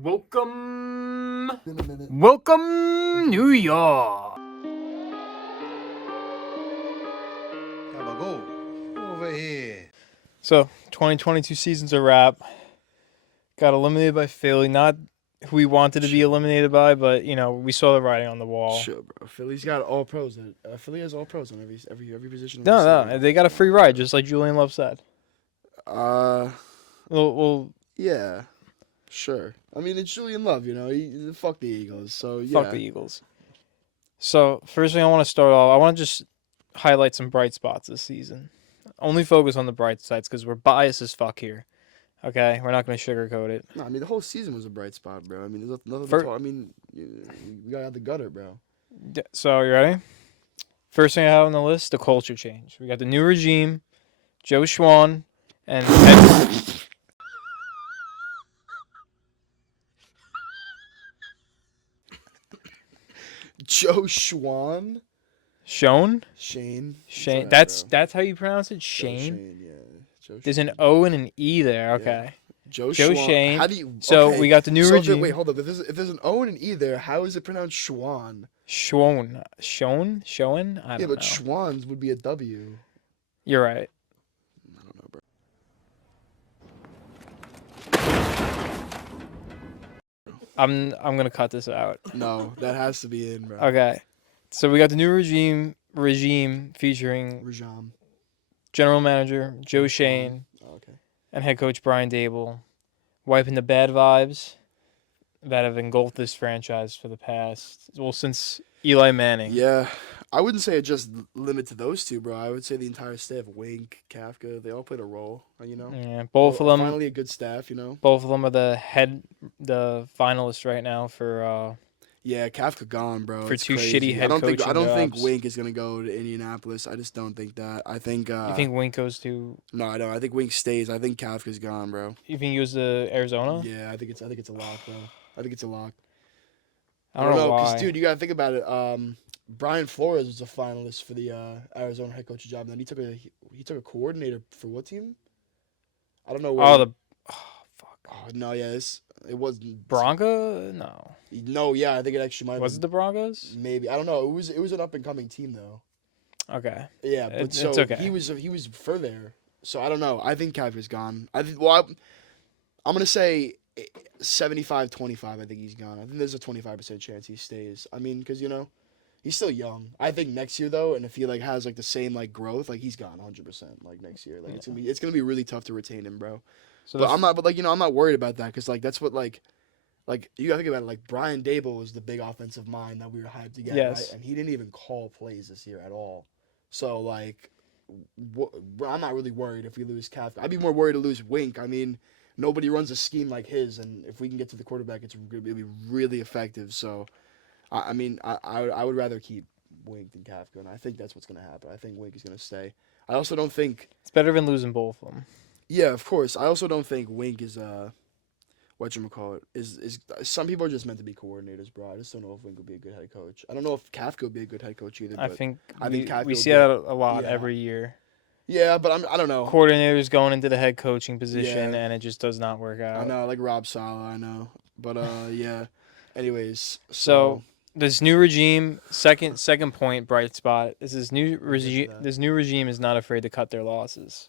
Welcome, New York. Have a go over here. So, 2022 season's a wrap. Got eliminated by Philly. Not who we wanted to be eliminated by, but, you know, we saw the writing on the wall. Sure, bro. Philly's got all pros. Philly has all pros on every position. No, they got a free ride, just like Julian Love said. Well, yeah, sure. I mean, it's Julian Love, you know. Fuck the Eagles, so yeah. fuck the Eagles. So, first thing I want to start off, I want to just highlight some bright spots this season. Only focus on the bright sides because we're biased as fuck here. Okay? We're not going to sugarcoat it. No, I mean the whole season was a bright spot, bro. I mean, there's nothing For- to talk. I mean, we got out the gutter, bro. So, you ready? First thing I have on the list, the culture change. We got the new regime, Joe Schwan, and Joe Schwan. Shane. Shane. Shane. It's all right, That's how you pronounce it. Joe Shane. yeah. Joe There's Shane. an O and an E there. Okay. Joe Joe Shane. How do you? So okay. we got the new So regime. wait, hold up. If there's an O and an E there, how is it pronounced Schwan? Schwan. I don't Yeah, know. but Schwans would be a W. You're right. I don't know, bro. I'm gonna cut this out. No, that has to be in, bro. Okay. So we got the new regime featuring Rajam. general manager Joe Shane Oh, okay. and head coach Brian Dable, wiping the bad vibes that have engulfed this franchise for the past, well, since Eli Manning. Yeah, I wouldn't say it just limit to those two, bro. I would say the entire staff, Wink, Kafka, they all played a role, you know. Yeah, both of them. Finally, a good staff, you know. Both of them are the finalists right now for Yeah, Kafka gone, bro. For It's two crazy. shitty head I don't coaching think jobs. Wink is gonna go to Indianapolis. I just don't think that. I think. You think Wink goes to? No, I don't. I think Wink stays. I think Kafka's gone, bro. You think he goes to Arizona? Yeah, I think it's a lock, bro. I think it's a lock. I don't know because why. dude, you gotta think about it. Brian Flores was a finalist for the Arizona head coach job. And then he took a coordinator for what team? I don't know. Fuck. Oh no, yeah, it wasn't Bronco? No. No, yeah, I think it actually might. Was it the Broncos? Maybe I don't know. It was an up and coming team though. Okay. Yeah, but It's so okay. he was for there. So I don't know. I think Kafka's gone. I'm gonna say 75-25. I think he's gone. I think there's a 25% chance he stays. I mean, because you know, he's still young. I think next year though, and if he has the same growth, he's gone 100%. Next year, it's gonna be really tough to retain him, bro. So But I'm not worried about that because that's what you gotta think about it. Brian Dable was the big offensive mind that we were hyped to get, Yes. right? And he didn't even call plays this year at all. So I'm not really worried if we lose Kafka. I'd be more worried to lose Wink. I mean, nobody runs a scheme like his, and if we can get to the quarterback, it'll be really effective. So, I would rather keep Wink than Kafka, and I think that's what's gonna happen. I think Wink is gonna stay. I also don't think. it's better than losing both of them. Yeah, of course. I also don't think Wink is whatchamacallit is some people are just meant to be coordinators, bro. I just don't know if Wink would be a good head coach. I don't know if Kafka would be a good head coach either. I But think Kafka we would see be- that a lot yeah. every year. Yeah, but I don't know. Coordinators going into the head coaching position, Yeah. and it just does not work out. I know, like Rob Sala, I know. But yeah. Anyways, So this new regime, second point, bright spot, is this new that. regime is not afraid to cut their losses.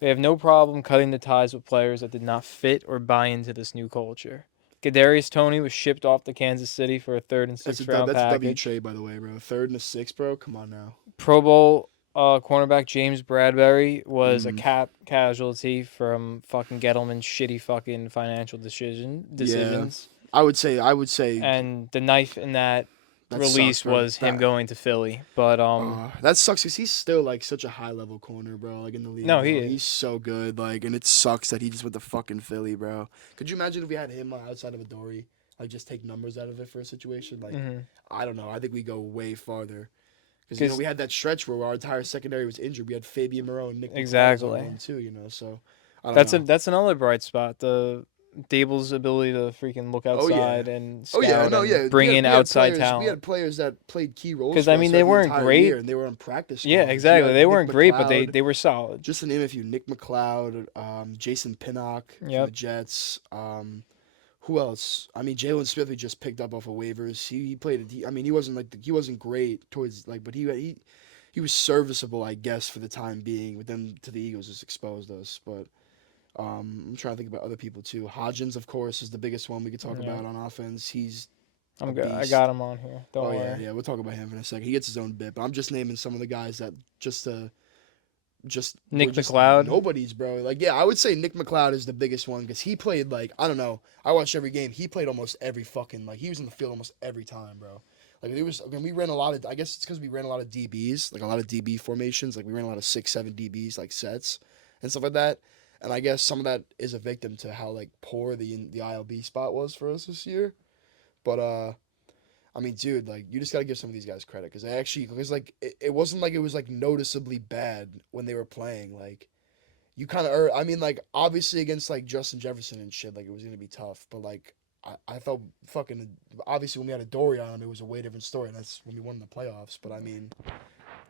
They have no problem cutting the ties with players that did not fit or buy into this new culture. Kadarius Toney was shipped off to Kansas City for a 3rd and 6th round that's a W package. trade, by the way, bro. 3rd and a 6th, bro. Come on now. Pro Bowl cornerback James Bradbury was a Mhm. cap casualty from fucking Gettleman's shitty fucking financial decisions. I would say And the knife in that that release sucks, bro. was him That- going to Philly. But that sucks because he's still such a high level corner, bro. In the league. No, bro. he is. He's so good. And it sucks that he just went to fucking Philly, bro. Could you imagine if we had him outside of Adoree, just take numbers out of it for a situation? mhm. I don't know. I think we go way farther. Because we had that stretch where our entire secondary was injured. We had Fabian Moreau and Nick McLeod Exactly. on too. So I don't know. That's another bright spot. The Dable's ability to freaking look Oh, yeah. outside and scout Oh yeah, no, yeah. and bring in outside We talent. had players that played key roles. 'Cause, for I us mean, throughout they the weren't entire great. year, and they were on practice. Yeah, squads. exactly. You had They Nick weren't great, but McLeod, they were solid. just to name a few: Nick McLeod, Jason Pinnock from the Yep. Jets. Who else? I mean, Jalen Smith we just picked up off of waivers. He played. I mean, he wasn't great towards but he was serviceable, I guess, for the time being. With them to the Eagles just exposed us. But I'm trying to think about other people too. Hodgins, of course, is the biggest one we could talk about on offense. He's I'm a good. I beast. got him on here. Don't yeah, worry. yeah. We'll talk about him in a second. He gets his own bit, but I'm just naming some of the guys that Nick were just McLeod? Nobody's, bro. Like, yeah, I would say Nick McLeod is the biggest one because he played I don't know. I watched every game. He played almost every fucking he was in the field almost every time, bro. Like we ran a lot of. I guess it's because we ran a lot of DBs, like a lot of DB formations. Like we ran a lot of 6-7 DBs, like sets and stuff like that. And I guess some of that is a victim to how poor the ILB spot was for us this year. But I mean, dude, you just gotta give some of these guys credit because it wasn't it was noticeably bad when they were playing. You kind of, I mean, obviously against Justin Jefferson and shit, it was gonna be tough. But I felt fucking obviously when we had a Dory on him, it was a way different story. And that's when we won the playoffs. But I mean,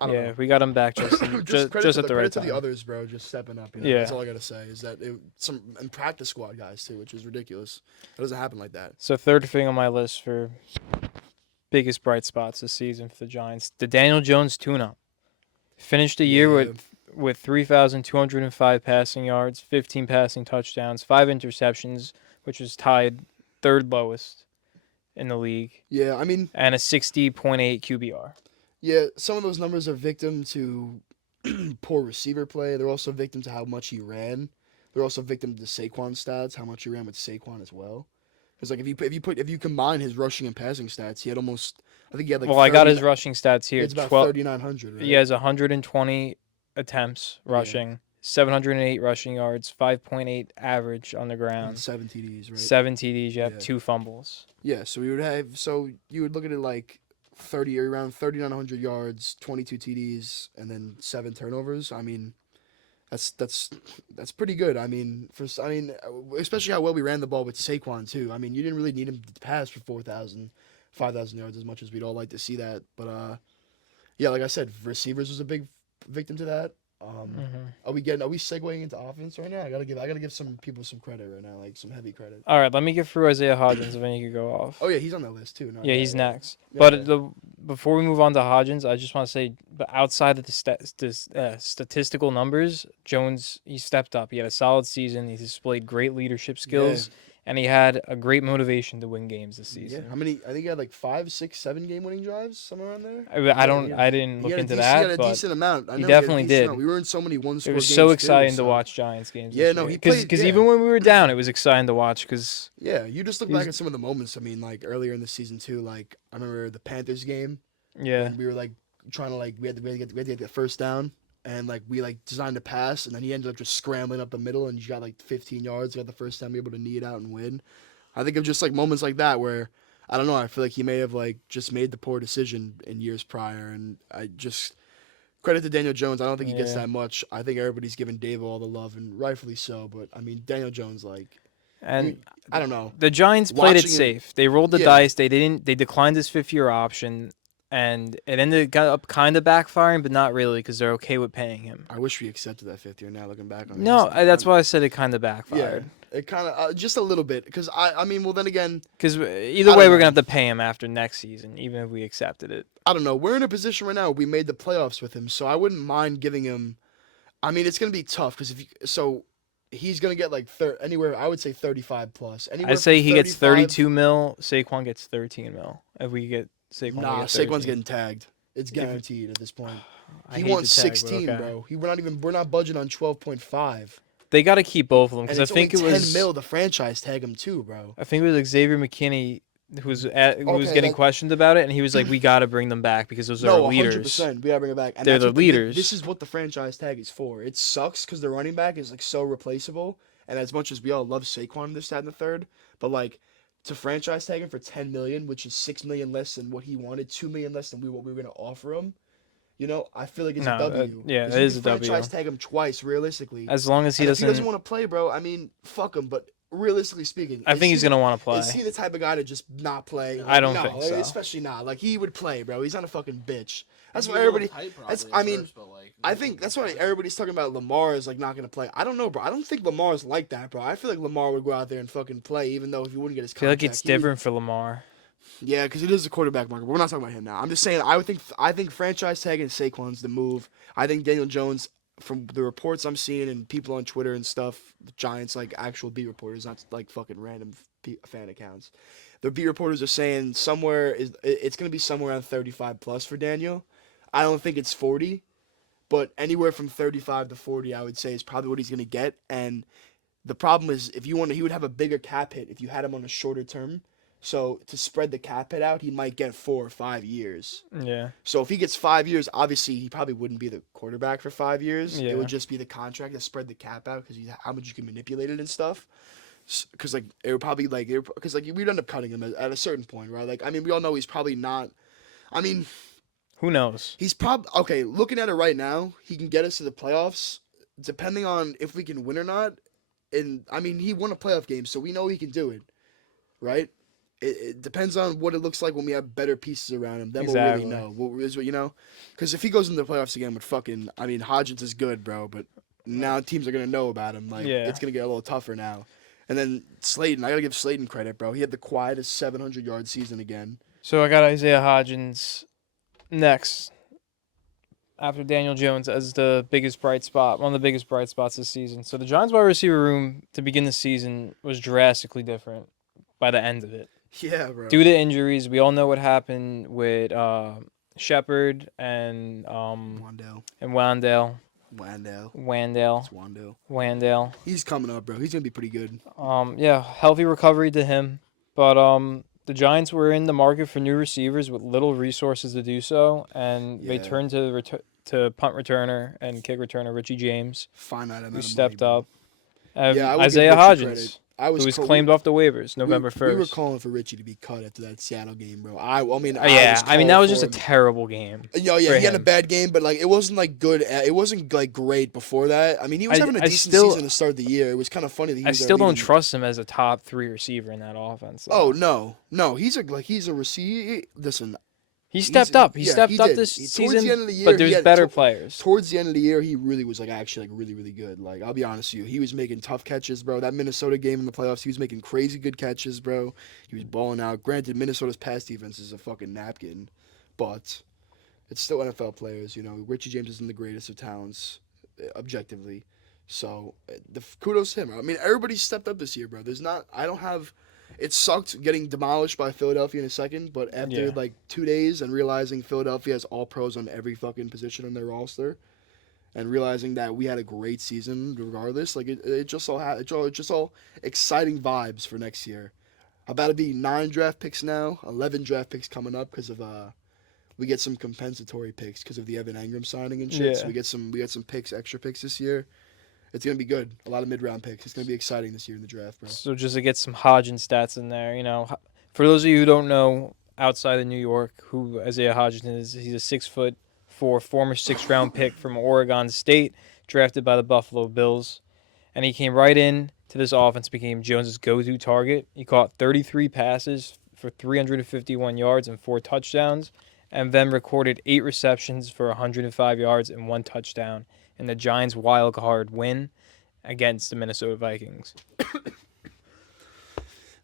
I don't know. We got him back just at the right time. To the others, bro, just stepping up. Yeah. That's all I gotta say is that some and practice squad guys too, which is ridiculous. It doesn't happen like that. So third thing on my list for biggest bright spots this season for the Giants, the Daniel Jones tune-up. Finished the year with 3,205 passing yards, 15 passing touchdowns, 5 interceptions, which was tied third lowest in the league. Yeah, I mean, and a 60.8 QBR. Yeah, some of those numbers are victim to poor receiver play. They're also victim to how much he ran. They're also victim to the Saquon stats, how much he ran with Saquon as well. Because if you combine his rushing and passing stats, he had almost I think he had I got his rushing stats here. It's about 3,900. Right? He has 120 attempts rushing, 708 rushing yards, 5.8 average on the ground, and 7 TDs, right? 7 TDs. You have 2 fumbles. Yeah, so you would look at it around 3,900 yards, 22 TDs, and then 7 turnovers. I mean, that's pretty good. I mean, especially how well we ran the ball with Saquon too. I mean, you didn't really need him to pass for 4,000, 5,000 yards as much as we'd all like to see that. But yeah, like I said, receivers was a big victim to that. Are we segueing into offense right now? I gotta give some people some credit right now, some heavy credit. All right, let me get through Isaiah Hodgins and then you can go off. Oh yeah, he's on that list too. No, he's next. Yeah, but before we move on to Hodgins, I just want to say, but outside of the statistical numbers, Jones, he stepped up. He had a solid season. He displayed great leadership skills. And he had a great motivation to win games this season. Yeah, how many? I think he had 5, 6, 7 game-winning drives, somewhere around there. I didn't look into that. He had a decent amount. He definitely did. We were in so many one-score games. It was so exciting to watch Giants games. Yeah, no, he played. Because even when we were down, it was exciting to watch. Yeah, you just look back at some of the moments. I mean, earlier in the season too. I remember the Panthers game. Yeah. We were trying to we had to get the first down. And we designed a pass, and then he ended up just scrambling up the middle, and he got 15 yards, got the first time, be able to knee it out and win. I think of just moments like that where I don't know. I feel like he may have just made the poor decision in years prior, and I just credit to Daniel Jones. I don't think he gets that much. I think everybody's giving Dave all the love, and rightfully so. But I mean, Daniel Jones, I don't know. The Giants played it safe. They rolled the dice. They declined his 5th-year option. And it ended up kind of backfiring, but not really because they're okay with paying him. I wish we accepted that 5th year now, looking back on it. No, that's why I said it kind of backfired. Yeah, it kind of, just a little bit. Because, I mean, well, then again. Because either way, we're going to have to pay him after next season, even if we accepted it. I don't know. We're in a position right now. We made the playoffs with him, so I wouldn't mind giving him. I mean, it's going to be tough because he's going to get anywhere, I would say 35 plus. I'd say he gets 32 mil. Saquon gets 13 mil. If we get Saquon. Nah, Saquon's getting tagged. It's guaranteed at this point. He wants 16, bro. We're not budgeting on 12.5. They got to keep both of them because I think it was 10 mil. The franchise tag him too, bro. I think it was Xavier McKinney who was getting questioned about it, and he was like, "We got to bring them back because those are our leaders." 100%. We got to bring them back. And they're the leaders. This is what the franchise tag is for. It sucks because the running back is so replaceable, and as much as we all love Saquon, this, that, and the third, but to franchise tag him for $10 million, which is $6 million less than what he wanted, $2 million less than what we were going to offer him. I feel like it's a W. Yeah, it is a W. Franchise tag him twice, realistically. As long as he doesn't. If he doesn't want to play, bro, I mean, fuck him. But realistically speaking, I think he's going to want to play. Is he the type of guy to just not play? I don't no, think so. Especially not. Like, he would play, bro. He's not a fucking bitch. That's He'd why be a little everybody. tight probably That's. at I mean, first, but, like, I think that's why everybody's talking about Lamar is like not gonna play. I don't know, bro. I don't think Lamar's like that, bro. I feel like Lamar would go out there and fucking play, even though if he wouldn't get his I feel contract. like it's he would- different for Lamar. Yeah, because it is a quarterback market. But we're not talking about him now. I'm just saying. I think franchise tagging Saquon's the move. I think Daniel Jones, from the reports I'm seeing and people on Twitter and stuff, the Giants like actual beat reporters, not like fucking random fan accounts. The beat reporters are saying it's gonna be somewhere around 35 plus for Daniel. I don't think it's 40, but anywhere from 35 to 40, I would say is probably what he's gonna get. And the problem is, he would have a bigger cap hit if you had him on a shorter term. So to spread the cap hit out, he might get 4 or 5 years. Yeah. So if he gets 5 years, obviously he probably wouldn't be the quarterback for 5 years. Yeah. It would just be the contract that spread the cap out because how much you can manipulate it and stuff. Because like it would probably because we'd end up cutting him at a certain point, right? Like I mean, we all know he's probably not. I mean, Who knows? he's probably okay. Looking at it right now, he can get us to the playoffs, depending on if we can win or not. And I mean, he won a playoff game, so we know he can do it, right? It depends on what it looks like when we have better pieces around him. Then Exactly. we'll really know. You know, because if he goes into the playoffs again with Hodgins is good, bro, but now teams are gonna know about him. Like Yeah. it's gonna get a little tougher now. And then Slayton, I gotta give Slayton credit, bro. He had the quietest 700-yard season again. So I got Isaiah Hodgins next after Daniel Jones as the biggest bright spot, one of the biggest bright spots this season. So the Giants wide receiver room to begin the season was drastically different by the end of it. Yeah, bro. Due to injuries, we all know what happened with Shepard and Wandale. Wandale. It's Wandale. Wandale. He's coming up, bro. He's gonna be pretty good. Yeah, healthy recovery to him. But the Giants were in the market for new receivers with little resources to do so, and they Yeah. turned to punt returner and kick returner Richie James, Finite amount who of stepped money, up. Yeah, I would give Isaiah Richie Hodgins, credit. who was claimed off the waivers November 1st. We were calling for Richie to be cut after that Seattle game, bro. I mean, Yeah, was that was calling just a for him. terrible game. Yeah, for he had a him. bad game, but like it wasn't like good. It wasn't like great before that. I mean, he was having a I decent still- season to start the year. It was kind of funny that he I was still don't leading- trust him as a top 3 receiver in that offense. though. Oh no, he's a receiver. Listen, He stepped up. He yeah, stepped he up did. this Towards season, the end of the year, but he there's had- better players. towards the end of the year, he really was like actually like really really good. Like I'll be honest with you, he was making tough catches, bro. That Minnesota game in the playoffs, he was making crazy good catches, bro. He was balling out. Granted, Minnesota's pass defense is a fucking napkin, but it's still NFL players. You know, Richie James isn't the greatest of talents, objectively. So the kudos to him. I mean, everybody stepped up this year, bro. I don't have. It sucked getting demolished by Philadelphia in a second, but after Yeah. like 2 days and realizing Philadelphia has all pros on every fucking position on their roster, and realizing that we had a great season regardless, like it just all exciting vibes for next year. About to be 9 draft picks now, 11 draft picks coming up because of we get some compensatory picks because of the Evan Engram signing and shit. Yeah. So we get some picks, extra picks this year. It's gonna be good. A lot of mid-round picks. It's gonna be exciting this year in the draft, bro. So just to get some Hodgins stats in there, for those of you who don't know, outside of New York, who Isaiah Hodgins is, he's a 6'4" former 6th-round pick from Oregon State, drafted by the Buffalo Bills, and he came right in to this offense, became Jones's go-to target. He caught 33 passes for 351 yards and 4 touchdowns, and then recorded 8 receptions for 105 yards and 1 touchdown in the Giants' wild card win against the Minnesota Vikings.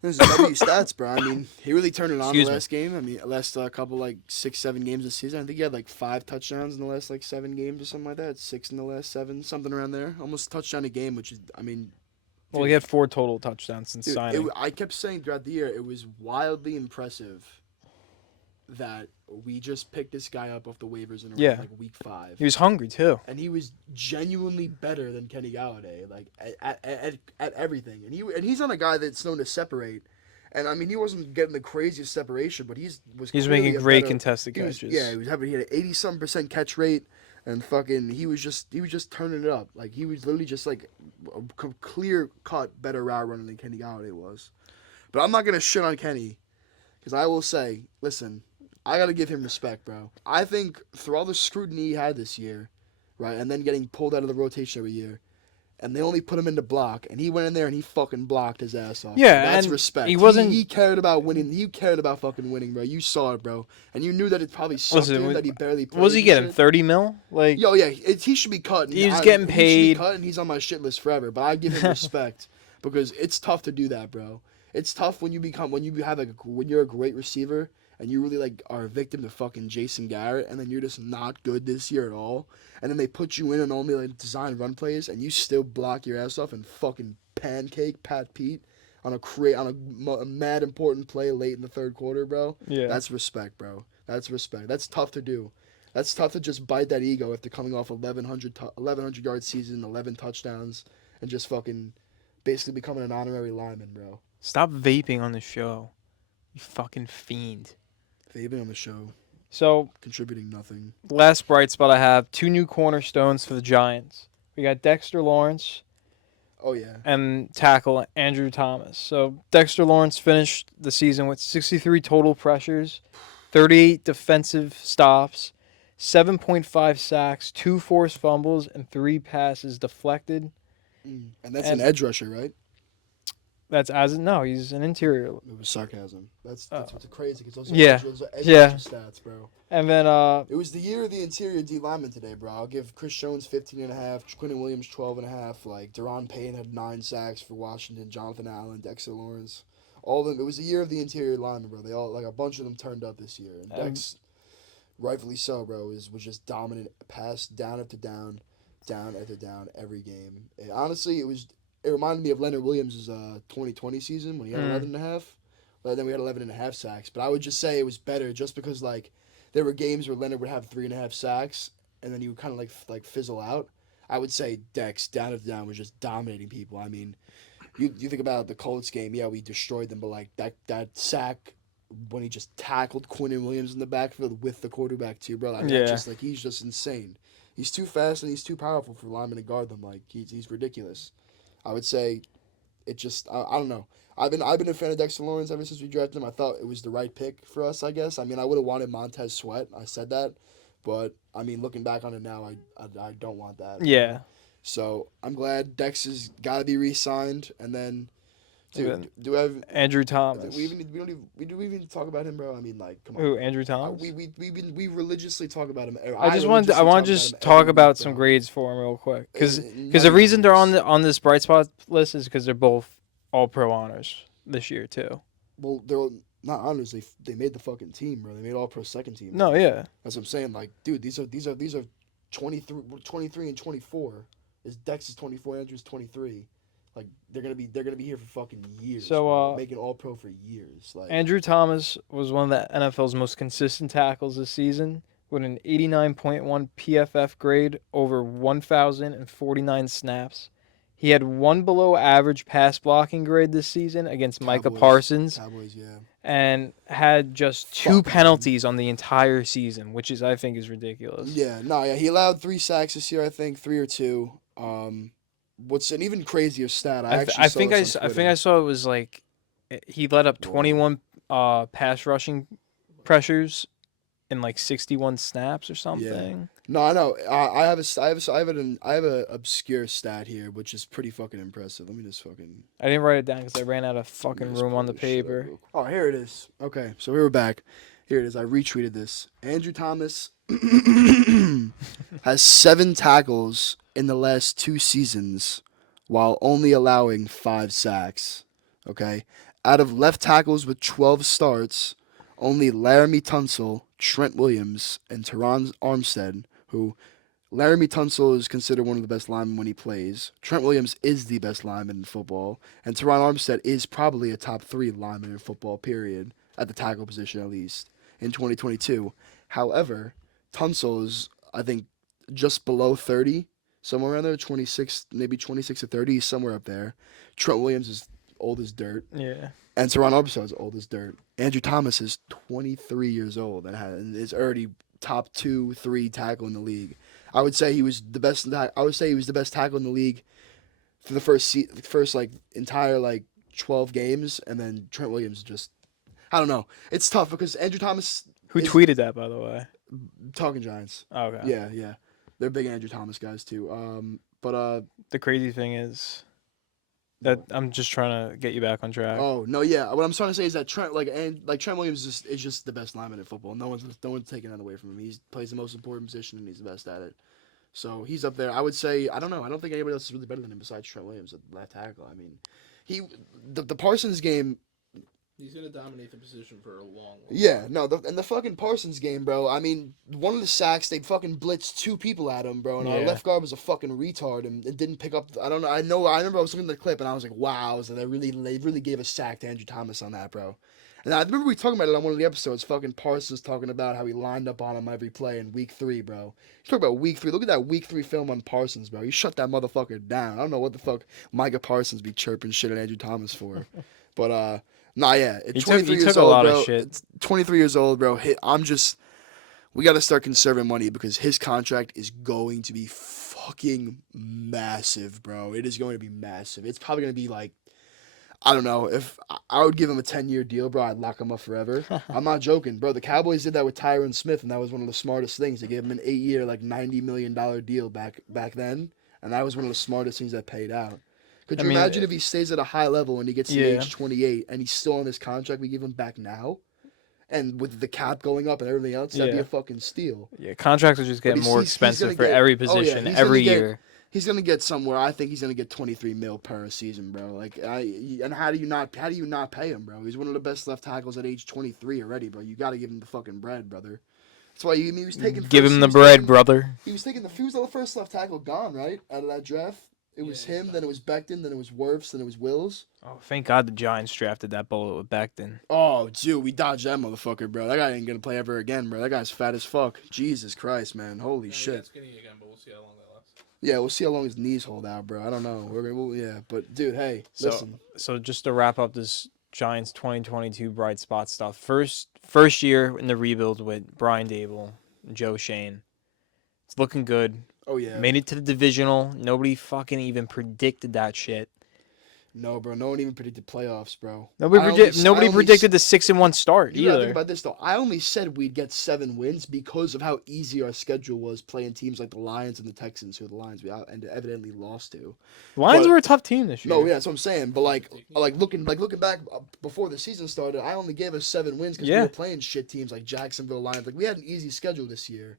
This is W stats, bro. I mean, he really turned it on Excuse the me. last game. I mean, last couple like 6-7 games this season. I think he had like 5 touchdowns in the last like 7 games or something like that. 6 in the last 7, something around there. Almost a touchdown a game, which is, I mean, Well, he had 4 total touchdowns since dude, signing. I kept saying throughout the year, it was wildly impressive that we just picked this guy up off the waivers in around like week 5. He was hungry too. And he was genuinely better than Kenny Galladay, like at everything. And he's not a guy that's known to separate. And I mean, he wasn't getting the craziest separation, but he's He's clearly making a great better- contested he was- catches. Yeah, he had an 80-something% catch rate, and fucking he was just turning it up. Like he was literally just like a clear cut better route runner than Kenny Galladay was. But I'm not gonna shit on Kenny, because I will say, listen, I gotta give him respect, bro. I think through all the scrutiny he had this year, right, and then getting pulled out of the rotation every year, and they only put him in the block, and he went in there and he fucking blocked his ass off. Yeah, That's and respect. he wasn't- He cared about winning. He cared about fucking winning, bro. You saw it, bro, and you knew that it probably sucked Listen, him was- that he barely played. What was he and getting? shit. 30 mil? Like, Yo, yeah, he should be cut. He was getting He should paid. be cut, and he's on my shit list forever. But I give him respect because it's tough to do that, bro. It's tough when you when you're a great receiver and you really like are a victim to fucking Jason Garrett, and then you're just not good this year at all. And then they put you in and only like design run plays, and you still block your ass off and fucking pancake Pat Pete on a mad important play late in the third quarter, bro. yeah. That's respect, bro. That's respect. That's tough to do. That's tough to just bite that ego after coming off 1,100 yard season, 11 touchdowns, and just fucking basically becoming an honorary lineman, bro. Stop vaping on the show. You fucking fiend. Fabing on the show, So, contributing nothing. last bright spot I have, 2 new cornerstones for the Giants. We got Dexter Lawrence Oh yeah. and tackle Andrew Thomas. So, Dexter Lawrence finished the season with 63 total pressures, 38 defensive stops, 7.5 sacks, 2 forced fumbles, and 3 passes deflected. And that's And- an edge rusher, right? No, he's an interior. It was sarcasm. That's what's crazy because those are Yeah. those are edge Yeah. rusher stats, bro. And then It was the year of the interior D lineman today, bro. I'll give Chris Jones 15.5, Quinnen Williams 12.5. Like Deron Payne had 9 sacks for Washington, Jonathan Allen, Dexter Lawrence, all of them. It was the year of the interior lineman, bro. They all like a bunch of them turned up this year, and Dex, rightfully so, bro, was just dominant, pass down after down after down every game. Honestly, it reminded me of Leonard Williams' 2020 season when he had 11.5. But then we had 11.5 sacks. But I would just say it was better just because like there were games where Leonard would have 3.5 sacks and then he would kind of like fizzle out. I would say Dex down after down was just dominating people. I mean, you think about the Colts game, yeah, we destroyed them, but like that sack when he just tackled Quinnen Williams in the backfield with the quarterback too, bro. I mean, Yeah. just like he's just insane. He's too fast and he's too powerful for linemen to guard them. Like he's ridiculous. I would say it just I don't know. I've been a fan of Dexter Lawrence ever since we drafted him. I thought it was the right pick for us, I guess. I mean, I would have wanted Montez Sweat. I said that, but I mean, looking back on it now, I don't want that. yeah. So I'm glad Dex has got to be re-signed, and then, dude, Even do I have? Andrew Thomas. Do we even talk about him, bro? I mean, like, come on. Who, Andrew Thomas? We religiously talk about him. I want to just talk about some grades for him real quick, because the reason they're on this bright spot list is because they're both all pro honors this year too. Well, they're not honors. They made the fucking team, bro. They made all pro second team. No, yeah, That's what I'm saying. Like, dude, these are 23 and 24. Dex is 24, Andrew's 23. Like they're gonna be here for fucking years. So, bro. Making all pro for years. Like Andrew Thomas was one of the NFL's most consistent tackles this season with an 89.1 PFF grade over 1,049 snaps. He had 1 below average pass blocking grade this season against Micah Cowboys. Parsons, Cowboys, yeah. and had just 2 Fuck, man. penalties on the entire season, which I think is ridiculous. Yeah, he allowed 3 sacks this year, I think, 3 or 2. What's an even crazier stat? I think I saw it was like he let up 21 pass rushing pressures in like 61 snaps or something. No, I know. I have an obscure stat here, which is pretty fucking impressive. Let me just fucking. I didn't write it down because I ran out of fucking Just room pull on the this shit up paper. real quick. Oh, here it is. Okay, so we were back. Here it is. I retweeted this. Andrew Thomas has 7 tackles in the last 2 seasons, while only allowing 5 sacks. Okay, out of left tackles with 12 starts, only Laramie Tunsil, Trent Williams, and Teron Armstead, who Laramie Tunsil is considered one of the best linemen when he plays. Trent Williams is the best lineman in football, and Teron Armstead is probably a top 3 lineman in football, period, at the tackle position at least, in 2022. However, Tunsil is, I think, just below 30, somewhere around there, 26, maybe 26 to 30, somewhere up there. Trent Williams is old as dirt. Yeah. And Teron Armstead is old as dirt. Andrew Thomas is 23 years old and is already top 2, 3 tackle in the league. I would say he was the best. I would say he was the best tackle in the league for the first like entire like 12 games, and then Trent Williams just. I don't know. It's tough because Andrew Thomas. Who tweeted that, by the way? Talking Giants. Oh, okay. Yeah. They're big Andrew Thomas guys too. But The crazy thing is that I'm just trying to get you back on track. oh no, yeah. What I'm trying to say is that Trent Williams is just the best lineman in football. No one's taking that away from him. He plays the most important position and he's the best at it. So he's up there. I would say I don't know. I don't think anybody else is really better than him besides Trent Williams at left tackle. I mean, the Parsons game. He's gonna dominate the position for a long Yeah, time. no, and the fucking Parsons game, bro. I mean, one of the sacks, they fucking blitzed 2 people at him, bro, and our Yeah. left guard was a fucking retard and didn't pick up. I don't know. I remember I was looking at the clip and I was like, wow, so they really gave a sack to Andrew Thomas on that, bro. And I remember we talking about it on one of the episodes. Fucking Parsons talking about how he lined up on him every play in week 3, bro. You talk about week 3. Look at that week 3 film on Parsons, bro. You shut that motherfucker down. I don't know what the fuck Micah Parsons be chirping shit at Andrew Thomas for, but Nah, yeah. He 23 took years a old, lot of bro. shit. It's 23 years old, bro. We got to start conserving money because his contract is going to be fucking massive, bro. It is going to be massive. It's probably going to be like, I don't know. If I would give him a 10-year deal, bro, I'd lock him up forever. I'm not joking, bro. The Cowboys did that with Tyron Smith, and that was one of the smartest things. They gave him an 8-year, like $90 million deal back then, and that was one of the smartest things that paid out. Could you imagine if he stays at a high level and he gets to age 28 and he's still on this contract we give him back now? And with the cap going up and everything else, that'd be a fucking steal. Yeah, contracts are just getting more expensive for every position every year. He's gonna get somewhere. I think he's gonna get 23 mil per season, bro. Like, and how do you not pay him, bro? He's one of the best left tackles at age 23 already, bro. You got to give him the fucking bread, brother. That's why he was taking. Give him the bread, brother. He was taking he was the first left tackle gone, right, out of that draft. It was him, then it was Becton, then it was Wirfs, then it was Wills. Oh, thank God the Giants drafted that bullet with Becton. Oh, dude, we dodged that motherfucker, bro. That guy ain't gonna play ever again, bro. That guy's fat as fuck. Jesus Christ, man. Holy shit. Skinny again, but we'll see how long that lasts. Yeah, we'll see how long his knees hold out, bro. I don't know. But dude, hey, listen. So just to wrap up this Giants 2022 bright spot stuff. First year in the rebuild with Brian Dable, Joe Shane. It's looking good. Oh yeah. Made it to the divisional. Nobody fucking even predicted that shit. No, bro. No one even predicted playoffs, bro. Nobody predicted the 6-1 start You gotta think either. about this though. I only said we'd get 7 wins because of how easy our schedule was playing teams like the Lions and the Texans, who are the Lions we evidently lost to. Lions but- were a tough team this year. No, yeah, that's what I'm saying. But looking back before the season started, I only gave us 7 wins because we were playing shit teams like Jacksonville Lions. Like we had an easy schedule this year.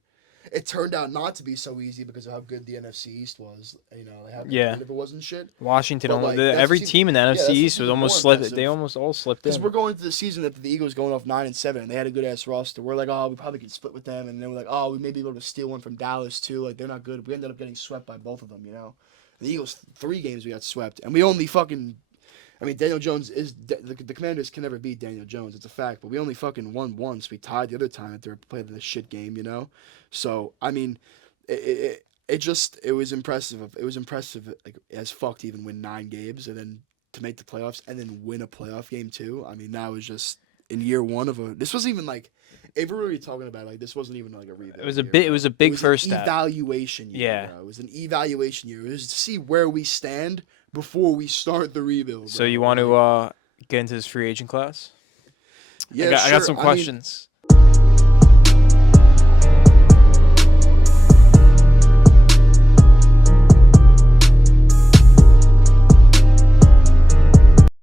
It turned out not to be so easy because of how good the NFC East was. You know, how competitive it wasn't shit. Washington, But, like, that's every the team in the that's NFC the East was team almost more slipped. impressive. They almost all slipped Because in. we're going to the season after the Eagles going off 9-7, and they had a good ass roster. We're like, oh, we probably could split with them, and then we're like, oh, we may be able to steal one from Dallas too. Like they're not good. We ended up getting swept by both of them. You know, the Eagles 3 games we got swept, and we only fucking. I mean, Daniel Jones is the Commanders can never beat Daniel Jones. It's a fact, but we only fucking won once. We tied the other time that they were playing this shit game. You know, so I mean. It was impressive. It was impressive like as fuck to even win 9 games and then to make the playoffs and then win a playoff game too. I mean that was just in year 1 of a. This wasn't even like if we're really talking about it, like this wasn't even like a rebuild. It was a bit. It was a big first step. Evaluation year. Yeah. Bro. It was an evaluation year. It was to see where we stand before we start the rebuild. So bro. you want to get into this free agent class? Yeah, I got sure. some I mean, questions.